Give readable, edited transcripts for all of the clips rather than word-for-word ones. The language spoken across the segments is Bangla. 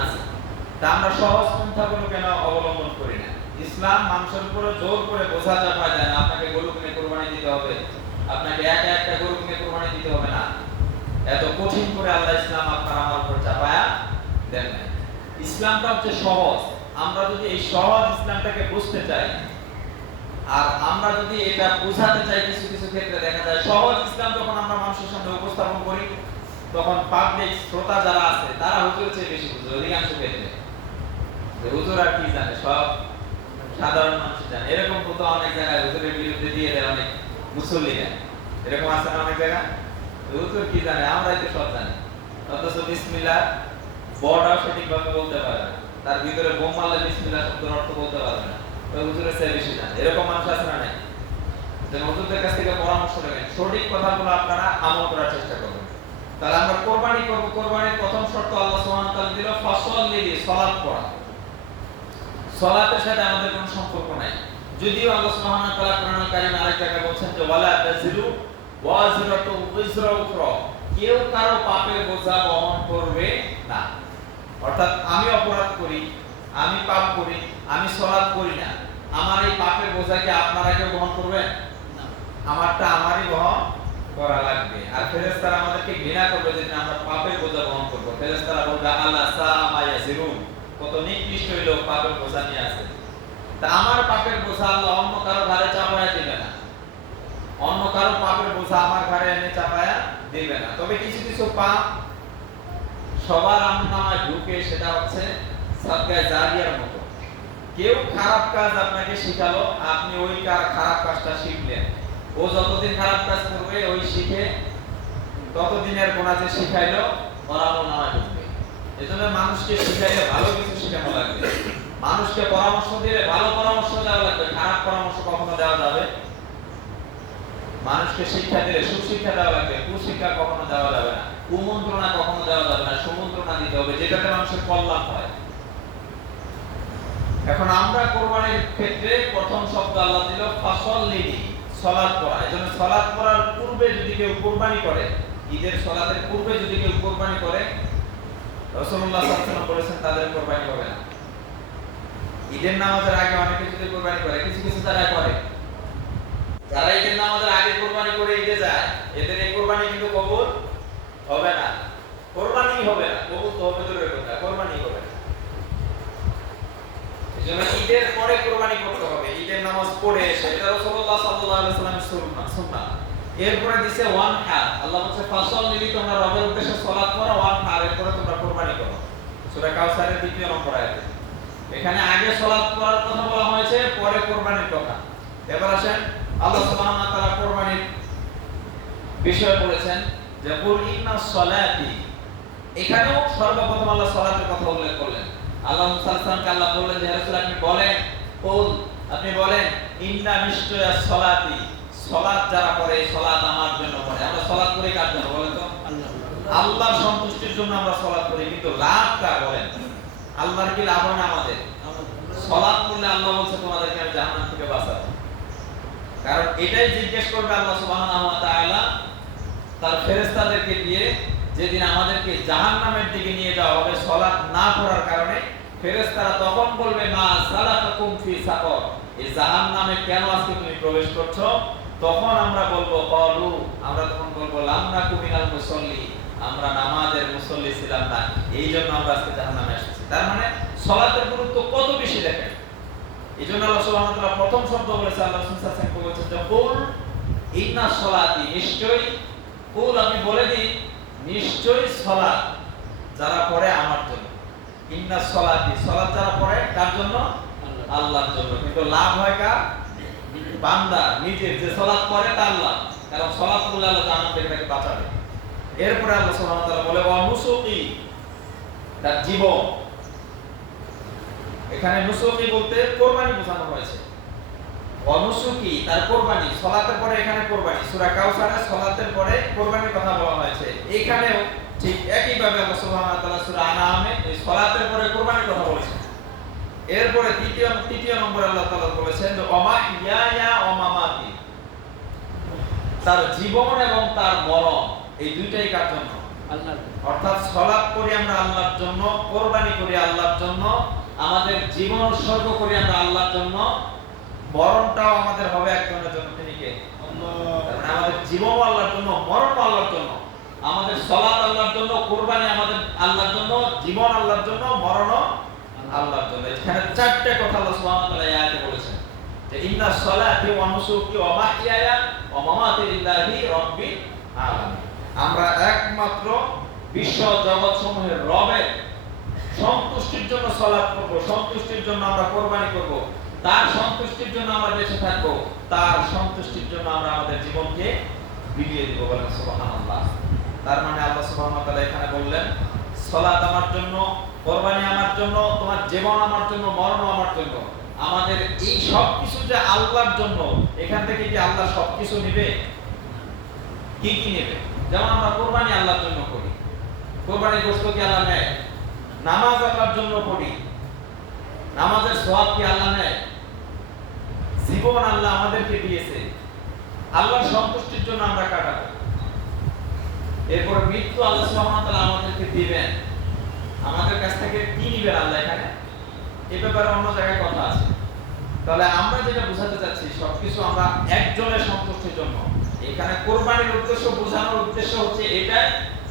আছে। তা আমরা সহজ পন্থাগুলো কেন অবলম্বন করি না? ইসলাম মানুষের উপরে জোর করে বোঝা চাপায় দেয় না, আপনাকে গরু কিনে কোরবানি দিতে হবে, আপনাকে একা একটা গরু কিনে কোরবানি দিতে হবে না। এত কঠিন করে আল্লাহ ইসলাম আপনার আমার উপর চাপায়া দেন না। ইসলামটা হচ্ছে সহজ। আমরা যদি এই সহজ ইসলামটাকে বুঝতে চাই, আর আমরা যদি এটা বোঝাতে চাই, কিছু কিছু ক্ষেত্রে দেখা যায় সহজ ইসলাম যখন আমরা মানুষের সামনে উপস্থাপন করি, তখন পাবলিক শ্রোতা যারা আছে তারা হুজুরের চেয়ে বেশি বুঝে অধিকাংশ ক্ষেত্রে। যে হুজুর আর কি জানে, সব সাধারণ মানুষ জানে। এরকম তো অনেক জায়গায় হুজুরের বিরুদ্ধে দিয়ে দেয় অনেক মুসল্লিরা, এরকম আছে না অনেক জায়গায়। হুজুর কি জানে, আমরাই তো সব জানি। অথচ বিসমিল্লাহ বড়টাও সঠিকভাবে বলতে পারে না, তার ভিতরে বোম মারলে বিসমিল্লাহ শব্দের অর্থ বলতে পারবে না, ওই হুজুরের চেয়ে বেশি জানে। এরকম মানুষ আছে না নাই? যে হুজুরদের কাছ থেকে পরামর্শ নেবেন, সঠিক কথাগুলো আপনারা আমল করার চেষ্টা করবেন। তাহলে আমরা কোরবানি করব, কোরবানির প্রথম শর্ত আল্লাহ সুবহানাহু ওয়া তাআলা দিল ফাসাল্লি, সালাত পড়া। সালাতের সাথে আমাদের কোনো সম্পর্ক নাই। যদিও আল্লাহ সুবহানাহু ওয়া তাআলা কোরআনুল কারীমে আরেক জায়গায় বলেছেন যে ওয়ালা তাজিরু ওয়াজিরাতু উযরা উখরা, কেউ কারো পাপের বোঝা বহন করবে না। অর্থাৎ আমি অপরাধ করি, আমি পাপ করি, আমি সালাত করি না, আমার এই পাপের বোঝা কি আপনারা কেউ বহন করবেন না? আমারটা আমারই বহন করা লাগবে। আর ফেরেশতারা আমাদেরকে ঘৃণা করবে যে আমরা পাপের বোঝা বহন করব। ফেরেশতারা বলবে আল্লাহ সাআমা ইয়াজিরুন, কত নিকৃষ্ট এই লোক পাপের বোঝা নিয়ে আসে। তা আমার পাপের বোঝা আল্লাহ অন্য কারো ঘাড়ে চাপায়া দিবে না, অন্য কারো পাপের বোঝা আমার ঘাড়ে এনে চাপায়া দিবে না। তবে কিছু কিছু পাপ সবার আমলনামায় ঢুকে, সেটা হচ্ছে সাদকায়ে জারিয়ার মতো। কেউ খারাপ কাজ আপনাকে শিখালো, আপনি ওই খারাপ কাজটা শিখলেন, ও যতদিন খারাপ কাজ করবে ওই শিখে ততদিনের গুনাহ যে শিখাইলো ওর আমলনামায় ঢুকবে। এজন্য মানুষকে শিখাইলে ভালো কিছু শেখানো লাগবে, মানুষকে পরামর্শ দিলে ভালো পরামর্শ দেওয়া লাগবে, খারাপ পরামর্শ কখনো দেওয়া যাবে। মানুষকে শিক্ষা দিলে সুশিক্ষা দেওয়া লাগবে, কুশিক্ষা কখনো দেওয়া যাবে না, কুমন্ত্রণা কখনো দেওয়া যাবে না, সুমন্ত্রণা দিতে হবে যেটাতে মানুষের কল্যাণ হয়। এখন আমরা কোরবানির ক্ষেত্রে প্রথম শব্দ আল্লাহ দিল ফাসাল্লি, সালাত পড়া। এজন্য সালাত পড়ার পূর্বে যদি কেউ কোরবানি করে, ঈদের সালাতের পূর্বে যদি কেউ কোরবানি করে, রাসূলুল্লাহ সাল্লাল্লাহু আলাইহি ওয়াসাল্লাম বলেছেন তাদের কোরবানি হবে না। ঈদের নামাজের আগে অনেকে যদি কোরবানি করে, কিছু কিছু যারা করে, যারা ঈদের নামাজের আগে কোরবানি করে ঈদে যায়, এদের এই কোরবানি কিন্তু কবুল হবে না। কোরবানি হবে না, কবুল তো হবে দূরের কথা, কোরবানি হবে না। এজন্য ঈদের পরে কোরবানি করতে হবে, ঈদের নামাজ পড়ে এসে। এটা রাসূলুল্লাহ সাল্লাল্লাহু আলাইহি ওয়াসাল্লামের সুন্নাহ। এরপরে দিছে ওয়ান হার, আল্লাহ বলেছে ফাসাল্লি, তোমরা রবের উদ্দেশ্যে সালাত পড়ো, ওয়ান হার, এরপরে তোমরা কোরবানি করো। সূরা কাউসারের 2 নম্বর আয়াতে এখানে আগে সালাত পড়ার কথা বলা হয়েছে, পরে কোরবানির কথা। এবার আসেন আল্লাহ সুবহানাহু ওয়া তাআলা কোরবানির বিষয় বলেছেন যে কুল ইন্নাস সালাতি, এখানেও সর্বপ্রথম আল্লাহ সালাতের কথা উল্লেখ করলেন। আল্লাহ মুসা আলাইহিস সালামকে আল্লাহ বললেন যে হে রাসূল আপনি বলেন, কুল আপনি বলেন, ইন্না নিশ্চয় সালাতি, সালাত যারা পড়ে সালাত আমার জন্য পড়ে। আমরা সালাত করি কার জন্য বলেন তো? আল্লাহর সন্তুষ্টির জন্য আমরা সালাত করি, কিন্তু লাভটা বলেন আল্লাহর কি লাভ হয় না আমাদের? সালাত করলে আল্লাহ বলছে তোমাদেরকে আমি জাহান্নাম থেকে বাঁচাবো। কারণ এটাই জিজ্ঞেস করবে আল্লাহ সুবহানাহু ওয়া তাআলা তার ফেরেশতাদেরকে দিয়ে, যেদিন আমাদেরকে জাহান্নামের দিকে নিয়ে যাওয়া হবে সালাত না পড়ার কারণে। ফেরেশতারা তখন বলবে মা সালাকাকুম ফি সাকর, এই জাহান্নামে কেন আজকে তুমি প্রবেশ করছো? তখন আমরা বলবো ক্বালু, আমরা তখন বলবো লাম নাকু মিনাল মুসাল্লি, আমরা নামাজের মুসল্লি ছিলাম না, এইজন্য আমরা আজকে জাহান্নামে এসেছি। তার মানে সালাতের গুরুত্ব কত বেশি দেখেন। এজন্য আল্লাহ সুবহানাহু ওয়া তাআলা প্রথম শব্দ বলেছে, আল্লাহ রাসূল সাল্লাল্লাহু আলাইহি ওয়াসাল্লাম বলেছেন যে কুল ইন্নাস সালাতি, নিশ্চয়ই, কুল আপনি বলে দিন, নিশ্চয়ই সালাত যারা পড়ে আমার জন্য। ইন্নাস সালাতি, সালাত যারা পড়ে কার জন্য? আল্লাহর জন্য। কিন্তু লাভ হয় কার? বান্দা নিজের, যে সালাত পড়ে তার লাভ, কারণ সালাত পড়লে আল্লাহ জাহান্নাম থেকে তাকে বাঁচাবে। এরপরে আল্লাহ সুবহানাহু ওয়া তাআলা বলে ওয়া নুসুকি, তার জীবন। এখানে নুসুকি বলতে কোরবানি বোঝানো হয়েছে। অনুসুকি তার কোরবানি, সালাতের পরে এখানে কোরবানি। সূরা কাউসারে সালাতের পরে কোরবানির কথা বলা হয়েছে, এখানেও ঠিক একই ভাবে আল্লাহ সুবহানাহু ওয়া তাআলা সূরা আনআমে এই সালাতের পরে কোরবানির কথা বলেছেন। এরপরে তৃতীয় নম্বরে আল্লাহ তাআলা বলেছেন যে ওমা ইয়া ওয়া মামাতি, তার জীবন এবং তার মরণ, এই দুইটাই কার জন্য? আল্লাহ। অর্থাৎ সালাত করি আমরা আল্লাহর জন্য, কুরবানি করি আল্লাহর জন্য, আমাদের জীবন উৎসর্গ করি আমরা আল্লাহর জন্য, মরণটাও আমাদের হবে একজনের জন্য, তিনি কে? আল্লাহ। মানে আমাদের জীবনও আল্লাহর জন্য, মরণও আল্লাহর জন্য। আমাদের সালাত আল্লাহর জন্য, কুরবানি আমাদের আল্লাহর জন্য, জীবন আল্লাহর জন্য, মরণও আল্লাহর জন্য। এখানে চারটি কথা আল্লাহ সুবহানাহু ওয়া তাআলা এই আয়াতে বলেছেন যে ইন্না সলাতি ওয়া নুসুকি ওয়া মাহইয়ায়া ওয়া মামাতি লিল্লাহি রাব্বিল আলামিন। আমরা একমাত্র বিশ্ব জগৎ সমূহের রবের সন্তুষ্টির জন্য সালাত করব, সন্তুষ্টির জন্য আমরা কুরবানি করব, তার সন্তুষ্টির জন্য আমরা বেঁচে থাকব, তার সন্তুষ্টির জন্য আমরা আমাদের জীবনকে বিলিয়ে দিব। বলেন সুবহানাল্লাহ। তার মানে আল্লাহ সুবহানাহু ওয়া তাআলা এখানে বললেন সালাত আমার জন্য, কুরবানি আমার জন্য, তোমার জীবন আমার জন্য, মরণ আমার জন্য। আমাদের এই সব কিছু যে আল্লাহর জন্য, এখান থেকে কি আল্লাহ সবকিছু নেবে? কি কি নেবে? যেমন আমরা কুরবানি আল্লাহর জন্য করি, কুরবানির গোশত কি আল্লাহ নেয়? নামাজ আল্লাহর জন্য পড়ি, নামাজের সওয়াব কি আল্লাহ নেয়? জীবন আল্লাহ আমাদেরকে দিয়েছে, আল্লাহর সন্তুষ্টির জন্য আমরা কাটাবো। এরপর মৃত্যু আল্লাহ সুবহানাহু ওয়া তাআলা আমাদেরকে দিবেন, আমাদের কাছ থেকে কি নিবেন আল্লাহ এখানে? এই ব্যাপারে অন্য জায়গায় কথা আছে। তাহলে আমরা যেটা বোঝাতে চাচ্ছি সবকিছু আমরা একজনের সন্তুষ্টির জন্য। এখানে কুরবানির উদ্দেশ্য, বোঝানোর উদ্দেশ্য হচ্ছে এটাই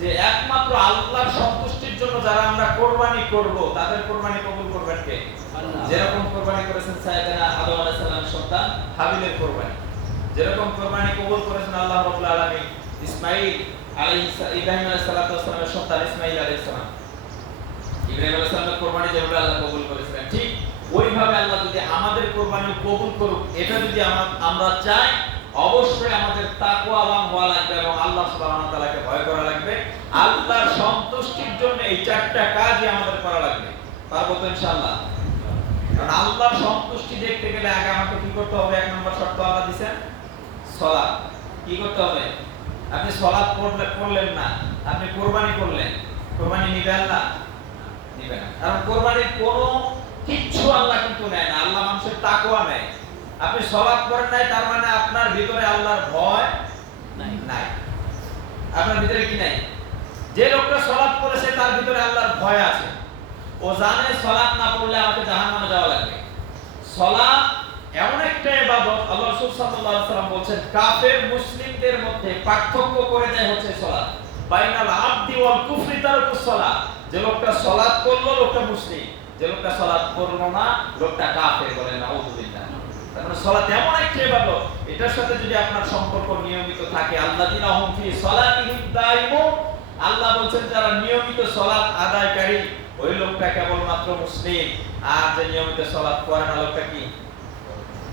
যে একমাত্র আল্লাহর সন্তুষ্টির জন্য যারা আমরা কুরবানি করব, তাদের কুরবানি কবুল করবেন কে? আল্লাহ। যেরকম কুরবানি করেছেন সাইয়েদনা আদম আলাইহিস সালামের সন্তান হাবিলের কুরবানি, যেরকম কুরবানি কবুল করেছেন আল্লাহ রাব্বুল আলামিন ইব্রাহিম আলাইহিস সালামের সন্তান ইসমাঈল আলাইহিস সালাম, ইব্রাহিম আলাইহিস সালামের কুরবানি যেভাবে আল্লাহ কবুল করেছিলেন, ঠিক ওইভাবে আল্লাহ যদি আমাদের কুরবানি কবুল করুক, এটা যদি আমরা চাই, অবশ্যই আমাদের তাকওয়াবান হওয়া লাগবে এবং আল্লাহ সুবহানাহু ওয়া তাআলাকে ভয় করা লাগবে। আল্লাহর সন্তুষ্টির জন্য এই চারটা কাজই আমাদের করা লাগবে। পারবো তো ইনশাআল্লাহ? কারণ আল্লাহর সন্তুষ্টি দেখতে গেলে আগে আমাকে কি করতে হবে? এক নম্বর শর্ত আল্লাহ দিবেন, সালাত। কি করতে হবে? আপনি সালাত করলেন না, আপনি কুরবানি করলেন, কুরবানি নিবে আল্লাহ? নিবে না। কারণ কুরবানির কোনো কিচ্ছু আল্লাহ কিন্তু নেয় না, আল্লাহ মানুষের তাকওয়া নেয়। আপনি সালাত করেন নাই, তার মানে আপনার ভিতরে আল্লাহর ভয় নাই। আপনার ভিতরে কি নাই? যে লোকটা সালাত করেছে তার ভিতরে আল্লাহর ভয় আছে। ও জানে সালাত না পড়লে আমাকে জাহান্নামে যাওয়া লাগবে। সালাত এমন একটা ইবাদত, আল্লাহ রাসূল সাল্লাল্লাহু আলাইহি ওয়াসাল্লাম বলেন কাফের মুসলিমদের মধ্যে পার্থক্য করে দেয় হচ্ছে সালাত। বাইনাল আবদি ওয়াল কুফরি তারকুস সালাত। যে লোকটা সালাত করলো লোকটা মুসলিম, যে লোকটা সালাত করলো না লোকটা কাফের। বলেন নাউযুবিল্লাহ। তারপরে সালাত এমন একটা ইবাদত, এটার সাথে যদি আপনার সম্পর্ক নিয়মিত থাকে, আল্লাযিনা হুম ফি সালাতিহিম দাইমুন, আল্লাহ বলেন যারা নিয়মিত সালাত আদায়কারী ওই লোকটা কেবলমাত্র মুসলিম, আর যে নিয়মিত সালাত করে না লোকটা কি?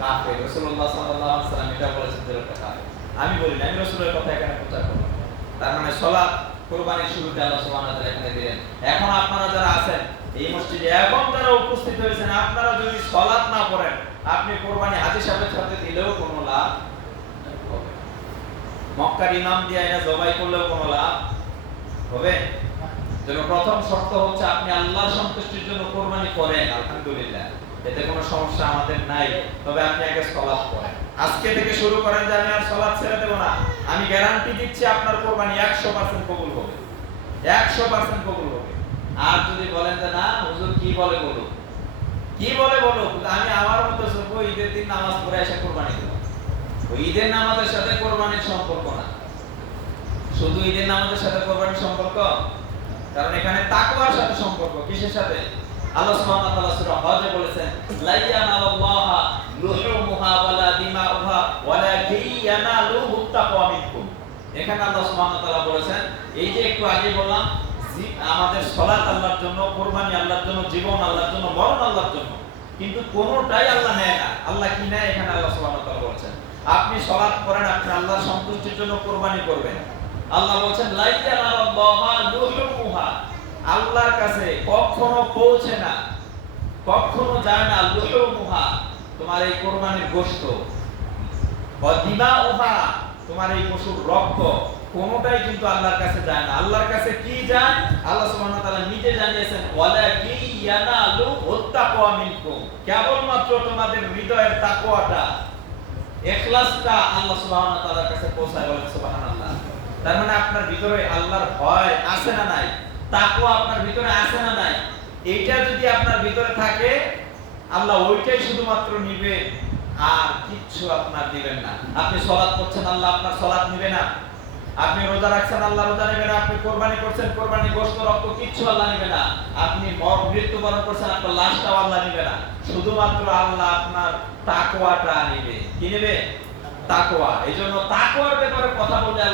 কাফের। রাসূলুল্লাহ সাল্লাল্লাহু আলাইহি ওয়াসাল্লাম এটা বলেছেন যে লোকটা কাফের। আমি বলি না, আমি রাসূলের কথা এখানে প্রচার করলাম। তার মানে সালাত কুরবানির শুরুতে আল্লাহ সুবহানাহু ওয়া তাআলা এখানে দিলেন। এখন আপনারা যারা আছেন এই মসজিদে এবং যারা উপস্থিত হয়েছেন, আপনারা যদি সালাত না পড়েন, আপনি কুরবানি হাজী সাহেবের সাথে দিলেও কোনো লাভ হবে না। মক্কার ইমাম দিয়ে এটা জবাই করলেও কোনো লাভ হবে। যেন প্রথম শর্ত হচ্ছে আপনি আল্লাহর সন্তুষ্টির জন্য কুরবানি করেন, আলহামদুলিল্লাহ, এতে কোনো সমস্যা আমাদের নাই। তবে আপনি আগে সালাত পড়েন। আজকে থেকে শুরু করেন যে আমি আর সালাত ছেড়ে দেব না, আমি গ্যারান্টি দিচ্ছি আপনার কুরবানি 100% কবুল হবে, 100% কবুল হবে। আর যদি বলেন যে না হুজুর কি বলে বলুক, কি বলে বলুক, আমি আমার মতো শুনবো, ঈদের দিন নামাজ পড়ে এসে কুরবানি দেব, ওই ঈদের নামাজের সাথে কুরবানির সম্পর্ক না। শুধু ঈদের নামাজের সাথে কুরবানির সম্পর্ক, কারণ এখানে তাকওয়ার সাথে সম্পর্ক। কিসের সাথে? আল্লাহ সুবহানাহু ওয়া তাআলা সূরা হজে বলেছেন লা ইয়ানালুল্লাহা লুহুমুহা ওয়ালা দিমাউহা ওয়ালাকিন ইয়ানালুহু তাকওয়া মিনকুম। এখানে আল্লাহ সুবহানাহু ওয়া তাআলা বলেছেন এই যে একটু আগে বললাম আমাদের সালাত আল্লাহর জন্য, কুরবানি আল্লাহর জন্য, জীবন আল্লাহর জন্য, মরণ আল্লাহর জন্য, কিন্তু কোনোটাই আল্লাহ নেয় না। আল্লাহ কি নেয়? এখানে আল্লাহ সুবহানাহু ওয়া তাআলা বলেছেন আপনি সালাত করেন, আপনি আল্লাহর সন্তুষ্টির জন্য কুরবানি করবেন। আল্লাহ বলেন লা ইয়ানালুল্লাহা লুহুমুহা, আল্লাহর কাছে কখনো পৌঁছে না, কখনো যায় না লুহুমুহা, তোমার এই কুরবানির গোশত, ওয়া দিমাউহা, তোমার এই পশুর রক্ত, কোনোটাই কিন্তু আল্লাহর কাছে যায় না। আল্লাহর কাছে কি যায়? আল্লাহ সুবহানাহু ওয়া তাআলা নিজে জানিয়েছেন ওয়ালাকিন ইয়ানালুহু তাকওয়া মিনকুম, কেবলমাত্র তোমাদের হৃদয়ের তাকওয়াটা, ইখলাসটা আল্লাহ সুবহানাহু ওয়া তাআলার কাছে পৌঁছায়। বলেন সুবহানাল্লাহ। তার মানে আপনার ভিতরে আল্লাহর ভয় আছে না নাই, তাকওয়া আপনার ভিতরে আছে না নাই, এইটা যদি আপনার ভিতরে থাকে আল্লাহ ওইটাই শুধুমাত্র নিবে, আর কিচ্ছু আপনার দিবেন না। আপনি সালাত করছেন, আল্লাহ আপনার সালাত নিবে না। আপনি রোজা রাখছেন, আল্লাহ রোজা নেবে না। আপনি কোরবানি করছেন, কোরবানি গোশত রক্ত কিচ্ছু আল্লাহ নেবে না। আপনি মৃত্যুবরণ করছেন, আপনার লাশটাও আল্লাহ নেবে না। শুধুমাত্র আল্লাহ আপনার তাকওয়াটা নেবে। কি নেবে? তাকওয়া। এইজন্য তাকওয়ার ব্যাপারে কথা বলতে